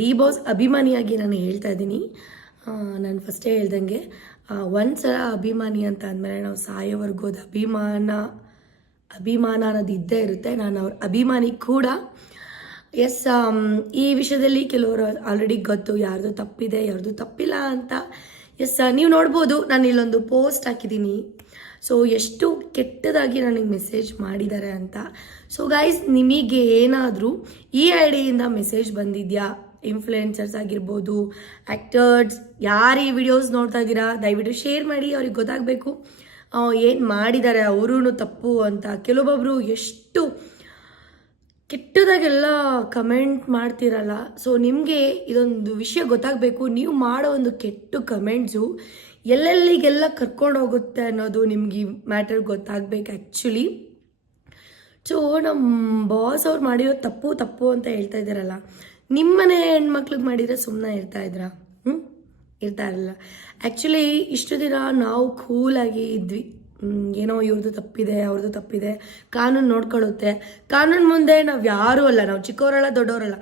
D boss ಅಭಿಮಾನಿಯಾಗಿ ನಾನು ಹೇಳ್ತಾ ಇದ್ದೀನಿ. ನಾನು ಫಸ್ಟೇ ಹೇಳ್ದಂಗೆ ಒಂದು ಸಲ ಅಭಿಮಾನಿ ಅಂತ ಅಂದಮೇಲೆ ನಾವು ಸಾಯೋವರೆಗೂ ಅದು ಅಭಿಮಾನ ಅಭಿಮಾನ ಅನ್ನೋದು ಇದ್ದೇ ಇರುತ್ತೆ. ನಾನು ಅವ್ರ ಅಭಿಮಾನಿ ಕೂಡ. ಎಸ್ ಈ ವಿಷಯದಲ್ಲಿ ಕೆಲವರು ಆಲ್ರೆಡಿ ಗೊತ್ತು, ಯಾರ್ದು ತಪ್ಪಿದೆ, ಯಾರ್ದು ತಪ್ಪಿಲ್ಲ ಅಂತ. ಎಸ್ ನೀವು ನೋಡ್ಬೋದು, ನಾನು ಇಲ್ಲೊಂದು ಪೋಸ್ಟ್ ಹಾಕಿದ್ದೀನಿ. ಸೊ ಎಷ್ಟು ಕೆಟ್ಟದಾಗಿ ನನಗೆ ಮೆಸೇಜ್ ಮಾಡಿದ್ದಾರೆ ಅಂತ. ಸೊ ಗೈಸ್ ನಿಮಗೆ ಏನಾದರೂ ಈ ಐಡಿಯಿಂದ ಮೆಸೇಜ್ ಬಂದಿದೆಯಾ? ಇನ್ಫ್ಲುಯೆನ್ಸರ್ಸ್ ಆಗಿರ್ಬೋದು ಆ್ಯಕ್ಟರ್ಸ್ ಯಾರು ಈ ವಿಡಿಯೋಸ್ ನೋಡ್ತಾ ಇದ್ದೀರಾ, ದಯವಿಟ್ಟು ಶೇರ್ ಮಾಡಿ, ಅವ್ರಿಗೆ ಗೊತ್ತಾಗಬೇಕು. ಏನು ಮಾಡಿದ್ದಾರೆ ಅವರೂ ತಪ್ಪು ಅಂತ. ಕೆಲವೊಬ್ಬರು ಎಷ್ಟು ಕೆಟ್ಟದಾಗೆಲ್ಲ ಕಮೆಂಟ್ ಮಾಡ್ತಿರಲ್ಲ. ಸೊ ನಿಮಗೆ ಇದೊಂದು ವಿಷಯ ಗೊತ್ತಾಗಬೇಕು. ನೀವು ಮಾಡೋ ಒಂದು ಕೆಟ್ಟ ಕಮೆಂಟ್ಸು ಎಲ್ಲೆಲ್ಲಿಗೆಲ್ಲ ಕರ್ಕೊಂಡು ಹೋಗುತ್ತೆ ಅನ್ನೋದು ನಿಮ್ಗೆ ಈ ಮ್ಯಾಟರ್ ಗೊತ್ತಾಗಬೇಕು ಆ್ಯಕ್ಚುಲಿ ಸೊ ನಮ್ಮ ಬಾಸ್ ಅವ್ರು ಮಾಡಿರೋ ತಪ್ಪು ತಪ್ಪು ಅಂತ ಹೇಳ್ತಾ ಇದ್ದಾರಲ್ಲ. ನಿಮ್ಮನೆ ಹೆಣ್ಮಕ್ಳಿಗೆ ಮಾಡಿದರೆ ಸುಮ್ಮನೆ ಇರ್ತಾ ಇದ್ರಾ? ಹ್ಞೂ ಇರ್ತಾ ಇರಲಿಲ್ಲ. ಆ್ಯಕ್ಚುಲಿ ಇಷ್ಟು ದಿನ ನಾವು ಕೂಲಾಗಿ ಇದ್ವಿ. ಏನೋ ಇವ್ರದ್ದು ತಪ್ಪಿದೆ ಅವ್ರದ್ದು ತಪ್ಪಿದೆ. ಕಾನೂನು ನೋಡ್ಕೊಳ್ಳುತ್ತೆ. ಕಾನೂನು ಮುಂದೆ ನಾವು ಯಾರೂ ಅಲ್ಲ. ನಾವು ಚಿಕ್ಕವರಲ್ಲ ದೊಡ್ಡವರಲ್ಲ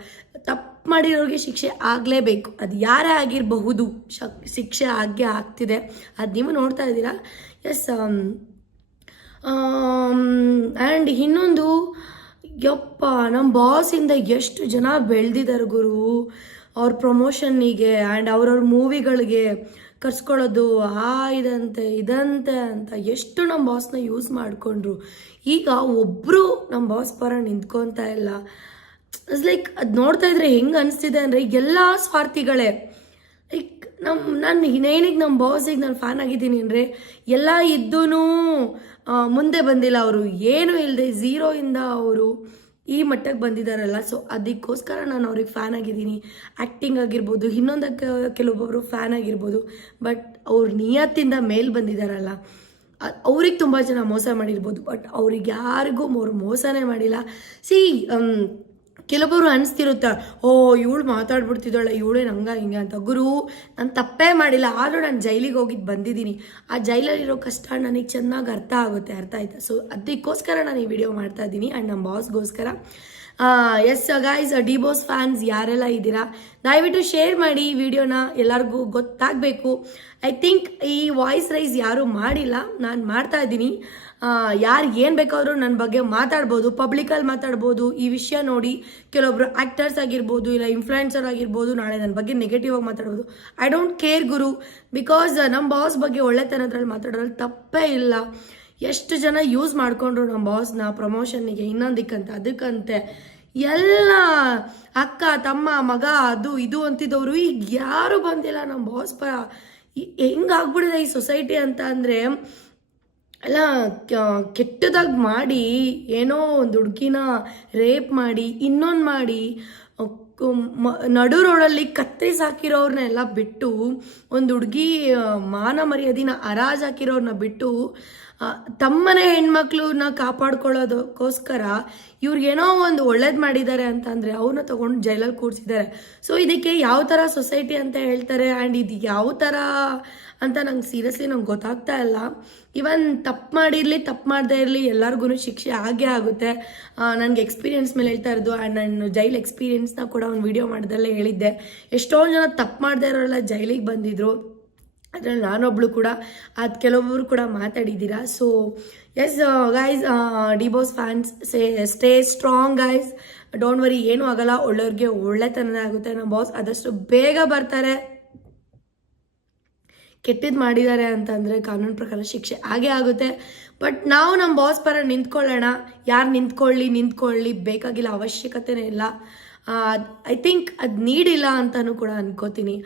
ತಪ್ಪು ಮಾಡಿರೋರಿಗೆ ಶಿಕ್ಷೆ ಆಗಲೇಬೇಕು. ಅದು ಯಾರೇ ಆಗಿರಬಹುದು, ಶಕ್, ಶಿಕ್ಷೆ ಆಗೇ ಆಗ್ತಿದೆ. ಅದು ನೀವು ನೋಡ್ತಾ ಇದ್ದೀರಾ? ಎಸ್ ಆ್ಯಂಡ್ ಇನ್ನೊಂದು ಯಪ್ಪ ನಮ್ಮ ಬಾಸಿಂದ ಎಷ್ಟು ಜನ ಬೆಳೆದಿದ್ದಾರೆ ಗುರು. ಅವ್ರ ಪ್ರಮೋಷನ್ನಿಗೆ ಆ್ಯಂಡ್ ಅವ್ರವ್ರ ಮೂವಿಗಳಿಗೆ ಕರ್ಸ್ಕೊಳ್ಳೋದು, ಆ ಇದಂತೆ ಇದಂತೆ ಅಂತ ಎಷ್ಟು ನಮ್ಮ ಬಾಸ್ನ ಯೂಸ್ ಮಾಡಿಕೊಂಡ್ರು. ಈಗ ಒಬ್ಬರು ನಮ್ಮ ಬಾಸ್ ಪರ ನಿಂತ್ಕೊತಾ ಇಲ್ಲ. ಇಟ್ಸ್ ಲೈಕ್ ಅದು ನೋಡ್ತಾ ಇದ್ರೆ ಹೆಂಗೆ ಅನಿಸ್ತಿದೆ ಅಂದರೆ ಎಲ್ಲ ಸ್ವಾರ್ಥಿಗಳೇ. ಲೈಕ್ ನಮ್ಮ ನಾನು ಏನಿಗೆ ನಮ್ಮ ಬಾಸಿಗೆ ನಾನು ಫ್ಯಾನ್ ಆಗಿದ್ದೀನಿ ಅಂದರೆ ಎಲ್ಲ ಇದ್ದೂ ಮುಂದೆ ಬಂದಿಲ್ಲ ಅವರು. ಏನೂ ಇಲ್ಲದೆ ಝೀರೋಯಿಂದ ಅವರು ಈ ಮಟ್ಟಕ್ಕೆ ಬಂದಿದ್ದಾರಲ್ಲ. ಸೊ ಅದಕ್ಕೋಸ್ಕರ ನಾನು ಅವ್ರಿಗೆ ಫ್ಯಾನ್ ಆಗಿದ್ದೀನಿ. ಆ್ಯಕ್ಟಿಂಗ್ ಆಗಿರ್ಬೋದು, ಇನ್ನೊಂದಕ್ಕೆ ಕೆಲವೊಬ್ಬರು ಫ್ಯಾನ್ ಆಗಿರ್ಬೋದು ಬಟ್ ಅವ್ರ ನಿಯತ್ತಿಂದ ಮೇಲ್ ಬಂದಿದ್ದಾರಲ್ಲ. ಅವ್ರಿಗೆ ತುಂಬ ಜನ ಮೋಸ ಮಾಡಿರ್ಬೋದು ಬಟ್ ಅವ್ರಿಗೆ ಯಾರಿಗೂ ಅವ್ರು ಮೋಸನೇ ಮಾಡಿಲ್ಲ. ಸಿ ಕೆಲವೊಬ್ಬರು ಅನಿಸ್ತಿರುತ್ತೆ, ಓ, ಇವಳು ಮಾತಾಡ್ಬಿಡ್ತಿದ್ದಾಳೆ, ಇವಳೇ ಹಂಗ ಹಿಂಗೆ ಅಂತ. ಗುರು, ನಾನು ತಪ್ಪೇ ಮಾಡಿಲ್ಲ. ಆದರೂ ನಾನು ಜೈಲಿಗೆ ಹೋಗಿದ್ದು ಬಂದಿದ್ದೀನಿ. ಆ ಜೈಲಲ್ಲಿರೋ ಕಷ್ಟ ನನಗೆ ಚೆನ್ನಾಗಿ ಅರ್ಥ ಆಗುತ್ತೆ, ಅರ್ಥ ಆಯ್ತಾ? ಸೊ ಅದಕ್ಕೋಸ್ಕರ ನಾನು ಈ ವಿಡಿಯೋ ಮಾಡ್ತಾ ಇದ್ದೀನಿ. ಆ್ಯಂಡ್ ನಮ್ಮ ಬಾಸ್ಗೋಸ್ಕರ yes guys D boss fans ಯಾರೆಲ್ಲ ಇದ್ದೀರಾ? ದಯವಿಟ್ಟು ಶೇರ್ ಮಾಡಿ ಈ ವಿಡಿಯೋನ, ಎಲ್ಲರಿಗೂ ಗೊತ್ತಾಗಬೇಕು. ಐ ಥಿಂಕ್ ಈ ವಾಯ್ಸ್ ರೈಸ್ ಯಾರೂ ಮಾಡಿಲ್ಲ. ನಾನು ಮಾಡ್ತಾ ಇದ್ದೀನಿ. ಯಾರು ಏನು ಬೇಕಾದರೂ ನನ್ನ ಬಗ್ಗೆ ಮಾತಾಡ್ಬೋದು ಪಬ್ಲಿಕಲ್ಲಿ ಮಾತಾಡ್ಬೋದು, ಈ ವಿಷಯ ನೋಡಿ. ಕೆಲವೊಬ್ರು ಆ್ಯಕ್ಟರ್ಸ್ ಆಗಿರ್ಬೋದು ಇಲ್ಲ ಇನ್ಫ್ಲುಯೆನ್ಸರ್ ಆಗಿರ್ಬೋದು ನಾಳೆ ನನ್ನ ಬಗ್ಗೆ ನೆಗೆಟಿವ್ ಆಗಿ ಮಾತಾಡ್ಬೋದು. ಐ ಡೋಂಟ್ ಕೇರ್ ಗುರು. ಬಿಕಾಸ್ ನಮ್ಮ ಬಾಸ್ ಬಗ್ಗೆ ಒಳ್ಳೆತನದ್ರಲ್ಲಿ ಮಾತಾಡೋದ್ರಲ್ಲಿ ತಪ್ಪೇ ಇಲ್ಲ. ಎಷ್ಟು ಜನ ಯೂಸ್ ಮಾಡಿಕೊಂಡ್ರು ನಮ್ಮ ಬಾಸ್ನ ಪ್ರಮೋಷನ್ನಿಗೆ ಇನ್ನೊಂದಕ್ಕಂತೆ, ಅದಕ್ಕಂತೆ. ಎಲ್ಲ ಅಕ್ಕ, ತಮ್ಮ, ಮಗ, ಅದು, ಇದು ಅಂತಿದ್ದವರು ಈಗ ಯಾರು ಬಂದಿಲ್ಲ ನಮ್ಮ ಬಾಸ್ ಪರ. ಹೆಂಗಾಗ್ಬಿಡಿದೆ ಈ ಸೊಸೈಟಿ ಅಂತ ಅಂದರೆ ಎಲ್ಲ ಕೆಟ್ಟದಾಗಿ ಮಾಡಿ ಏನೋ ಒಂದು ಹುಡುಗಿನ ರೇಪ್ ಮಾಡಿ ಇನ್ನೊಂದು ಮಾಡಿ ನಡು ರೋಡಲ್ಲಿ ಕತ್ತರಿಸಿ ಹಾಕಿರೋರನ್ನೆಲ್ಲ ಬಿಟ್ಟು, ಒಂದು ಹುಡುಗಿ ಮಾನ ಮರ್ಯಾದಿನ ಹರಾಜ್ ಹಾಕಿರೋರ್ನ ಬಿಟ್ಟು ತಮ್ಮನೆ ಹೆಣ್ಮಕ್ಳನ್ನ ಕಾಪಾಡ್ಕೊಳ್ಳೋದಕ್ಕೋಸ್ಕರ ಇವ್ರಿಗೇನೋ ಒಂದು ಒಳ್ಳೇದು ಮಾಡಿದ್ದಾರೆ ಅಂತಂದರೆ ಅವ್ರನ್ನ ತಗೊಂಡು ಜೈಲಲ್ಲಿ ಕೂರಿಸಿದ್ದಾರೆ. ಸೊ ಇದಕ್ಕೆ ಯಾವ ಥರ ಸೊಸೈಟಿ ಅಂತ ಹೇಳ್ತಾರೆ? ಆ್ಯಂಡ್ ಇದು ಯಾವ ಥರ ಅಂತ ನಂಗೆ ಸೀರಿಯಸ್ಲಿ ನಂಗೆ ಗೊತ್ತಾಗ್ತಾ ಇಲ್ಲ. ಇವನ್ ತಪ್ಪು ಮಾಡಿರಲಿ, ತಪ್ಪು ಮಾಡದೇ ಇರಲಿ ಎಲ್ಲರಿಗೂ ಶಿಕ್ಷೆ ಆಗೇ ಆಗುತ್ತೆ. ನನಗೆ ಎಕ್ಸ್ಪೀರಿಯನ್ಸ್ ಮೇಲೆ ಹೇಳ್ತಾ ಇರೋದು ಆ್ಯಂಡ್ ನನ್ನ ಜೈಲ್ ಎಕ್ಸ್ಪೀರಿಯನ್ಸ್ನ ಕೂಡ ಒಂದು ವಿಡಿಯೋ ಮಾಡಿದಲ್ಲೇ ಹೇಳಿದ್ದೆ. ಎಷ್ಟೊಂದು ಜನ ತಪ್ಪು ಮಾಡದೇ ಇರೋರೆಲ್ಲ ಜೈಲಿಗೆ ಬಂದಿದ್ರು. ಅದರಲ್ಲಿ ನಾನೊಬ್ಳು ಕೂಡ, ಅದು ಕೆಲವೊಬ್ಬರು ಕೂಡ ಮಾತಾಡಿದ್ದೀರಾ? So yes guys D boss fans say stay strong guys don't worry ಏನೂ ಆಗಲ್ಲ. ಒಳ್ಳೆಯವ್ರಿಗೆ ಒಳ್ಳೆತನನೇ ಆಗುತ್ತೆ. ನಮ್ಮ ಬಾಸ್ ಆದಷ್ಟು ಬೇಗ ಬರ್ತಾರೆ. ಕೆಟ್ಟಿದ್ದು ಮಾಡಿದ್ದಾರೆ ಅಂತಂದರೆ ಕಾನೂನು ಪ್ರಕಾರ ಶಿಕ್ಷೆ ಆಗೇ ಆಗುತ್ತೆ. ಬಟ್ ನಾವು ನಮ್ಮ ಬಾಸ್ ಪರ ನಿಂತ್ಕೊಳ್ಳೋಣ. ಯಾರು ನಿಂತ್ಕೊಳ್ಳಿ ನಿಂತ್ಕೊಳ್ಳಿ, ಬೇಕಾಗಿಲ್ಲ ಅವಶ್ಯಕತೆನೇ ಇಲ್ಲ. ಐ ಥಿಂಕ್ ಅದು ನೀಡಿಲ್ಲ ಅಂತಲೂ ಕೂಡ ಅನ್ಕೋತೀನಿ.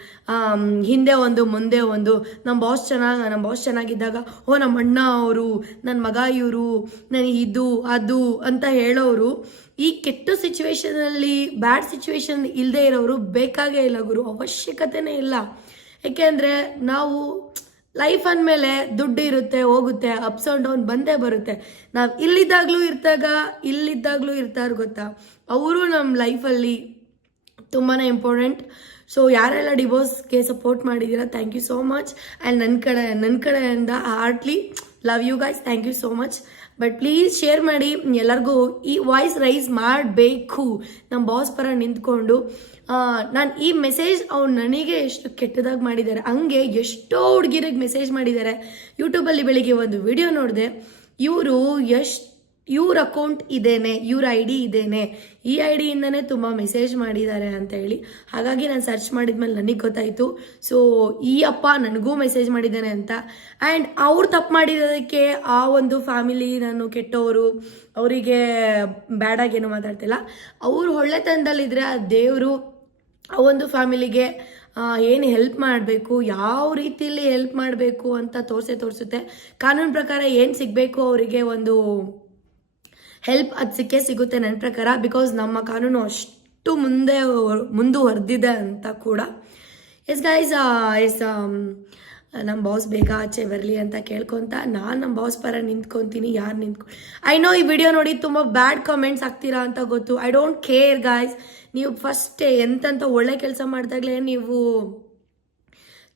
ಹಿಂದೆ ಒಂದು, ಮುಂದೆ ಒಂದು ನಮ್ಮ ಬಾಸ್ ಚೆನ್ನಾಗಿ ನಮ್ಮ ಬಾಸ್ ಚೆನ್ನಾಗಿದ್ದಾಗ, ಓ ನಮ್ಮ ಅಣ್ಣ ಅವರು ನನ್ನ ಮಗ ಇವರು ನನಗೆ ಇದು, ಅದು ಅಂತ ಹೇಳೋರು. ಈ ಕೆಟ್ಟ ಸಿಚುವೇಶನಲ್ಲಿ ಬ್ಯಾಡ್ ಸಿಚುವೇಶನ್ ಇಲ್ಲದೆ ಇರೋರು ಬೇಕಾಗೇ ಇಲ್ಲ ಗುರು, ಅವಶ್ಯಕತೆನೇ ಇಲ್ಲ. ಏಕೆಂದರೆ ನಾವು ಲೈಫ್ ಅಂದಮೇಲೆ ದುಡ್ಡು ಇರುತ್ತೆ, ಹೋಗುತ್ತೆ ಅಪ್ಸ್ ಆ್ಯಂಡ್ ಡೌನ್ ಬಂದೇ ಬರುತ್ತೆ. ನಾವು ಇಲ್ಲಿದ್ದಾಗಲೂ ಇರ್ತಾಗ, ಇಲ್ಲಿದ್ದಾಗಲೂ ಇರ್ತಾರೆ ಗೊತ್ತಾ? ಅವರು ನಮ್ಮ ಲೈಫಲ್ಲಿ ತುಂಬಾ ಇಂಪಾರ್ಟೆಂಟ್ ಸೊ ಯಾರೆಲ್ಲ ಡಿವೋರ್ಸ್ಗೆ ಸಪೋರ್ಟ್ ಮಾಡಿದ್ದೀರಾ thank you so much and ನನ್ನ ಕಡೆ ನನ್ನ ಕಡೆಯಿಂದ heartly love you guys thank you so much but please share ಮಾಡಿ ಎಲ್ಲರಿಗೂ ಈ ವಾಯ್ಸ್ ರೈಸ್ ಮಾಡಬೇಕು. ನಮ್ಮ ಬಾಸ್ ಪರ ನಿಂತ್ಕೊಂಡು ನಾನು ಈ ಮೆಸೇಜ್ ಅವ್ರು ನನಗೆ ಎಷ್ಟು ಕೆಟ್ಟದಾಗಿ ಮಾಡಿದ್ದಾರೆ ಹಂಗೆ ಎಷ್ಟೋ ಹುಡುಗಿರಿಗೆ ಮೆಸೇಜ್ ಮಾಡಿದ್ದಾರೆ ಯೂಟ್ಯೂಬಲ್ಲಿ ಬೆಳಿಗ್ಗೆ ಒಂದು ವಿಡಿಯೋ ನೋಡಿದೆ, ಇವರು ಎಷ್ಟು ಇವ್ರ ಅಕೌಂಟ್ ಇದೇನೆ ಇವ್ರ ಐ ಡಿ ಇದೇನೆ. ಈ ಐ ಡಿಯಿಂದನೇ ತುಂಬ ಮೆಸೇಜ್ ಮಾಡಿದ್ದಾರೆ ಅಂತ ಹೇಳಿ. ಹಾಗಾಗಿ ನಾನು ಸರ್ಚ್ ಮಾಡಿದ್ಮೇಲೆ ನನಗೆ ಗೊತ್ತಾಯಿತು. ಸೊ ಈ ಅಪ್ಪ ನನಗೂ ಮೆಸೇಜ್ ಮಾಡಿದ್ದಾನೆ ಅಂತ. ಆ್ಯಂಡ್ ಅವ್ರು ತಪ್ಪು ಮಾಡಿರೋದಕ್ಕೆ ಆ ಒಂದು ಫ್ಯಾಮಿಲಿ ನಾನು ಕೆಟ್ಟವರು, ಅವರಿಗೆ ಬ್ಯಾಡಾಗಿ ಏನು ಮಾತಾಡ್ತಿಲ್ಲ. ಅವರು ಒಳ್ಳೆತನದಲ್ಲಿದ್ದರೆ ಆ ದೇವರು ಆ ಒಂದು ಫ್ಯಾಮಿಲಿಗೆ ಏನು ಹೆಲ್ಪ್ ಮಾಡಬೇಕು, ಯಾವ ರೀತಿಯಲ್ಲಿ ಹೆಲ್ಪ್ ಮಾಡಬೇಕು ಅಂತ ತೋರಿಸೇ ತೋರಿಸುತ್ತೆ. ಕಾನೂನು ಪ್ರಕಾರ ಏನು ಸಿಗಬೇಕು ಅವರಿಗೆ ಒಂದು ಹೆಲ್ಪ್ ಅದು ಸಿಕ್ಕೇ ಸಿಗುತ್ತೆ ನನ್ನ ಪ್ರಕಾರ ಬಿಕಾಸ್ ನಮ್ಮ ಕಾನೂನು ಅಷ್ಟು ಮುಂದೆ ಮುಂದುವರೆದಿದೆ ಅಂತ ಕೂಡ. ಎಸ್ ಗೈಸ್ ಎಸ್ ನಮ್ಮ ಬಾಸ್ ಬೇಗ ಆಚೆ ಬರಲಿ ಅಂತ ಕೇಳ್ಕೊತ ನಾನು ನಮ್ಮ ಬಾಸ್ ಪರ ನಿಂತ್ಕೊತೀನಿ, ಯಾರು ನಿಂತ್ಕೊ ಐ ನೋ ಈ ವಿಡಿಯೋ ನೋಡಿ ತುಂಬ ಬ್ಯಾಡ್ ಕಮೆಂಟ್ಸ್ ಆಗ್ತೀರಾ ಅಂತ ಗೊತ್ತು. ಐ ಡೋಂಟ್ ಕೇರ್ ಗಾಯ್ಸ್ ನೀವು ಫಸ್ಟೇ ಎಂತೆಂಥ ಒಳ್ಳೆ ಕೆಲಸ ಮಾಡಿದಾಗಲೇ ನೀವು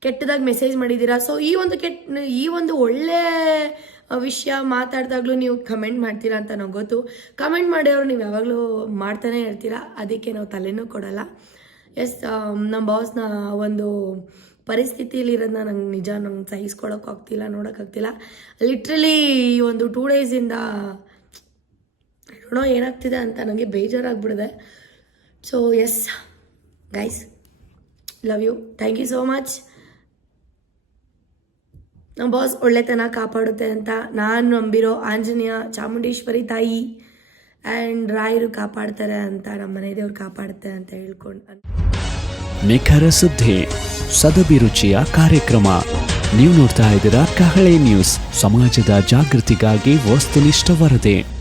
ಕೆಟ್ಟದಾಗಿ ಮೆಸೇಜ್ ಮಾಡಿದ್ದೀರಾ ಸೊ ಈ ಒಂದು ಕೆಟ್ಟ ಈ ಒಂದು ಒಳ್ಳೆ ವಿಷಯ ಮಾತಾಡಿದಾಗ್ಲೂ ನೀವು ಕಮೆಂಟ್ ಮಾಡ್ತೀರಾ ಅಂತ ನಂಗೆ ಗೊತ್ತು. ಕಮೆಂಟ್ ಮಾಡಿದವರು ನೀವು ಯಾವಾಗಲೂ ಮಾಡ್ತಾನೆ ಇರ್ತೀರಾ? ಅದಕ್ಕೆ ನಾವು ತಲೆನೂ ಕೊಡಲ್ಲ. ಎಸ್ ನಮ್ಮ ಬಾಸ್ನ ಒಂದು ಪರಿಸ್ಥಿತಿಲಿರೋದನ್ನ ನಂಗೆ ನಿಜ ನಂಗೆ ಸಹಿಸ್ಕೊಳಕ್ಕಾಗ್ತಿಲ್ಲ ನೋಡೋಕ್ಕಾಗ್ತಿಲ್ಲ ಲಿಟ್ರಲಿ ಈ ಒಂದು ಟೂ ಡೇಸಿಂದ ನೋಡೋ ಏನಾಗ್ತಿದೆ ಅಂತ ನನಗೆ ಬೇಜಾರಾಗ್ಬಿಡಿದೆ so yes guys love you thank you so much boss ಒಳ್ಳೆತನ ಕಾಪಾಡುತ್ತೆ ಅಂತ ನಾನು ನಂಬಿರೋ ಆಂಜನೇಯ ಚಾಮುಂಡೇಶ್ವರಿ ತಾಯಿ ಆ್ಯಂಡ್ ರಾಯರು ಕಾಪಾಡ್ತಾರೆ ಅಂತ ನಮ್ಮ ಮನೆ ದೇವ್ರು ಕಾಪಾಡುತ್ತೆ ಅಂತ ಹೇಳ್ಕೊಂಡು ನಿಖರ ಸುದ್ದಿ ಸದಭಿರುಚಿಯ ಕಾರ್ಯಕ್ರಮ. ನೀವು ನೋಡ್ತಾ ಇದ್ದೀರಾ ಕಹಳೆ ನ್ಯೂಸ್. ಸಮಾಜದ ಜಾಗೃತಿಗಾಗಿ ವಸ್ತುನಿಷ್ಠ ವರದಿ.